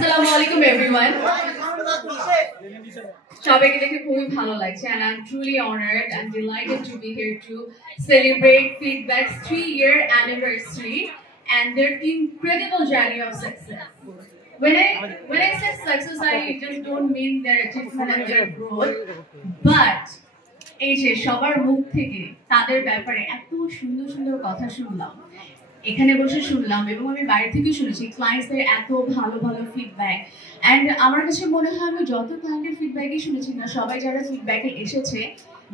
Assalamu alaikum everyone. সবাইকে দেখে খুবই ভালো লাগছে and I'm truly honored and delighted to be here to celebrate Feedback's 3-year anniversary and their incredible journey of success. When I say success, I just don't mean their achievement and their growth, but এই যে সবার মুখ থেকে তাদের ব্যাপারে এত সুন্দর সুন্দর কথা শুনলাম, এখানে বসে শুনলাম এবং আমি বাইরে থেকে শুনেছি ক্লায়েন্টসদের এত ভালো ভালো ফিডব্যাক অ্যান্ড আমার কাছে মনে হয় আমি যত ক্লায়েন্টের ফিডব্যাকই শুনেছি না, সবাই যারা ফিডব্যাকে এসেছে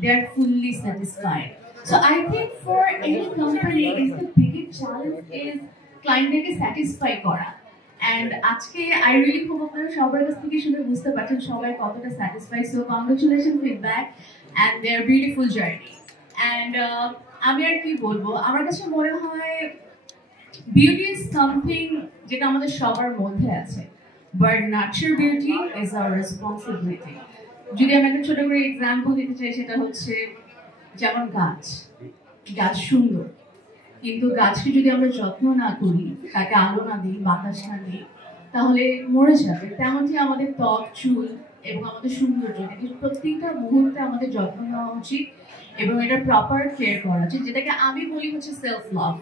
they are fully satisfied. So I think for any company is the biggest challenge is ক্লায়েন্টদেরকে স্যাটিসফাই করা। অ্যান্ড আজকে আই রিয়েলি খুব আপনারা সবার কাছ থেকে শুনে বুঝতে পারছেন সবাই কতটা satisfied. So congratulation feedback and there beautiful journey. And আমি আর কি বলবো, আমার কাছে মনে হয় বিউটি ইজ সামথিং যেটা আমাদের সবার মধ্যে আছে, but nurture beauty is our responsibility. যদি আমি একটা ছোট করে এক্সাম্পল দিতে চাই, সেটা হচ্ছে যেমন গাছ সুন্দর, কিন্তু গাছকে যদি আমরা যত্ন না করি, তাকে আলো না দিই, বাতাস না দিই, তাহলে মরে যাবে। তেমনটি আমাদের ত্বক, চুল এবং আমাদের সৌন্দর্য, প্রত্যেকটা মুহূর্তে আমাদের যত্ন নেওয়া উচিত এবং এটা প্রপার কেয়ার করা উচিত, যেটাকে আমি বলি হচ্ছে self love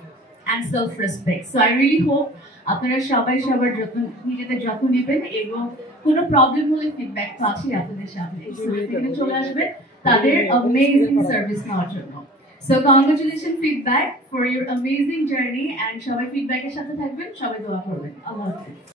and self-respect. So I really hope আপনারা সবাই সবার যত্ন, নিজেদের যত্ন নেবেন এবং কোনো প্রবলেম হলে ফিডব্যাক তো আছেই আপনাদের সামনে, সেখানে চলে আসবে তাদের অ্যামেজিং সার্ভিস নেওয়ার জন্য। So congratulations feedback for your amazing journey and সবাই ফিডব্যাকের সাথে থাকবেন, সবাই দোয়া করবেন। আল্লাহ হাফেজ।